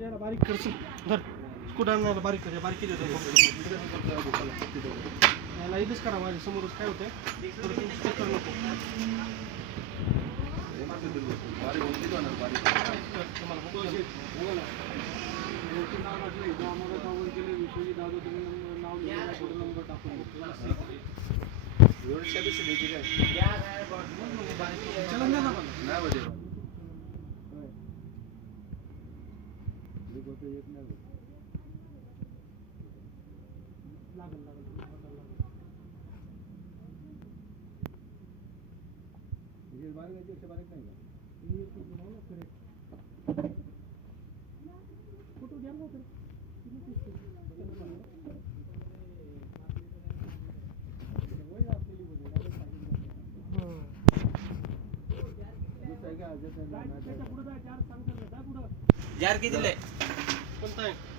याला बारीक करशील धर स्कूटर बारीक कर बारीक किती याला इथंच करा माझ्या समोरच काय होतंय चक्कर नको जार किती दिले कोणता आहे